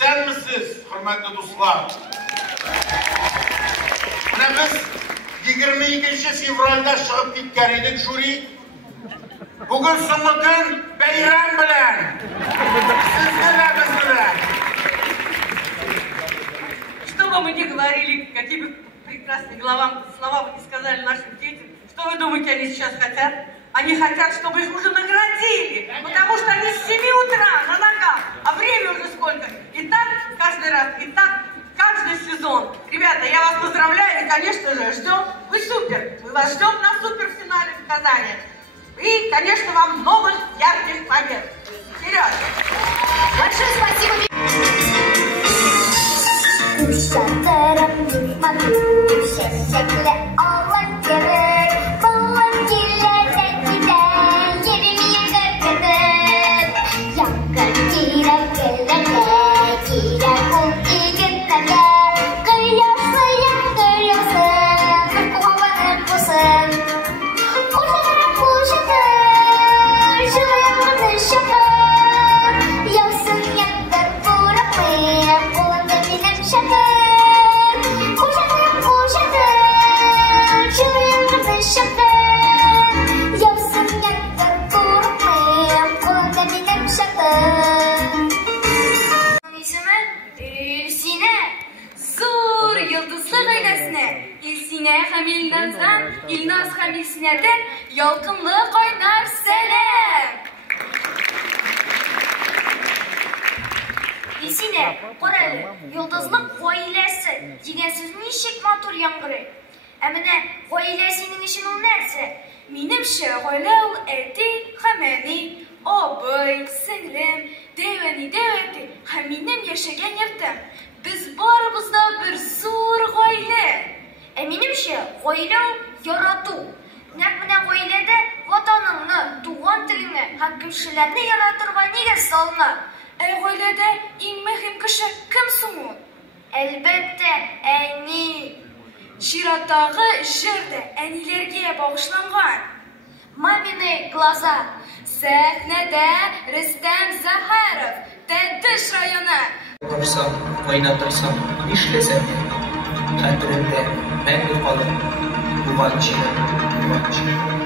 Исәнмесез, хөрмәтле дуслар? Менә без 22 февральдә чыгып киткән идек жюри. Бүген соңгы көн бәйрәм белән. Сезгә дә без белән. Что бы мы ни говорили, какие бы прекрасные слова вы не сказали нашим детям, что вы думаете, они сейчас хотят? Они хотят, чтобы их уже наградили, потому что они с 7 утра на ногах, а время уже сколько. И так каждый раз, и так каждый сезон. Ребята, я вас поздравляю и, конечно же, ждем. Вы супер, мы вас ждем на суперфинале в Казани. И, конечно, вам новых ярких побед. Вперед! Большое спасибо! İlnaz Hamilsinədən yalqınlı qaynar sələm. Есіне, қорәлі, yıldızlıq ғойіләсі деген сөз нешек матур яңғыры. Әміне, ғойіләсінің ішін ол нәрсе? Менімше ғойілә ол әті, қамәні, абай, сіңлім, дәуәні, һәм менім яшәгән ертім. Біз барыбызда бір зур ғойілі. Менімше, ғойілә ол ярату. Нәк менә ғойіләдә ватаныңны, туған тіліңні, һәм кемшілерні яратырға негіз салына. Ғойләдә иң мөһим кеше кем соң ул? Әлбәттә, әни. Чираттагы җыр да әниләргә багышланган. Мамины глаза. Сәхнәдә Рөстәм Захаров, Тәтеш районы. Торсам, кайнатырсам, нишләсәм? Хәтеремдә мәңге калыр. Туган җирем, туган җирем.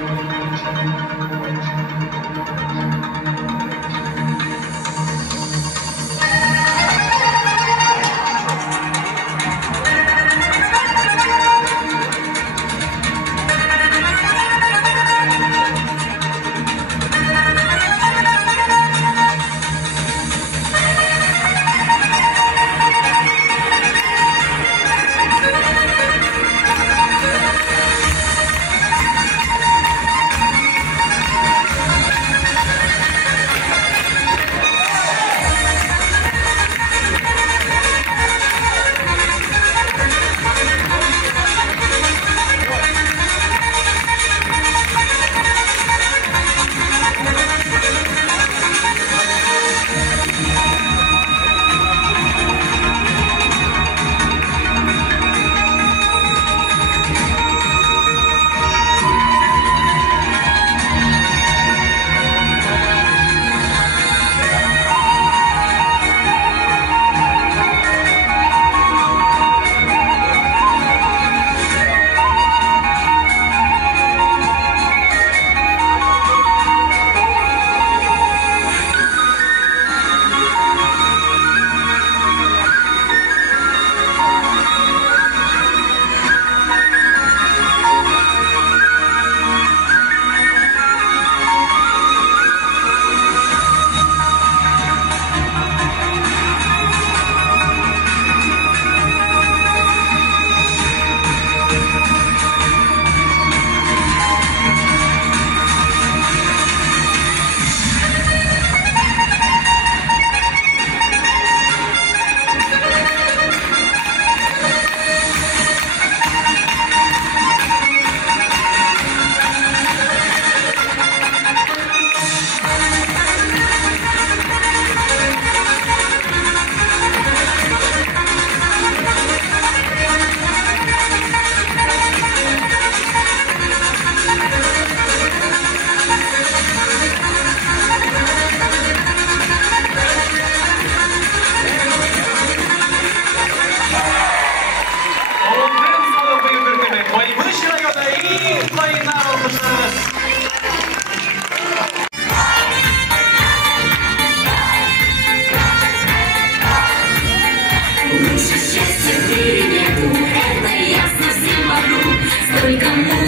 Только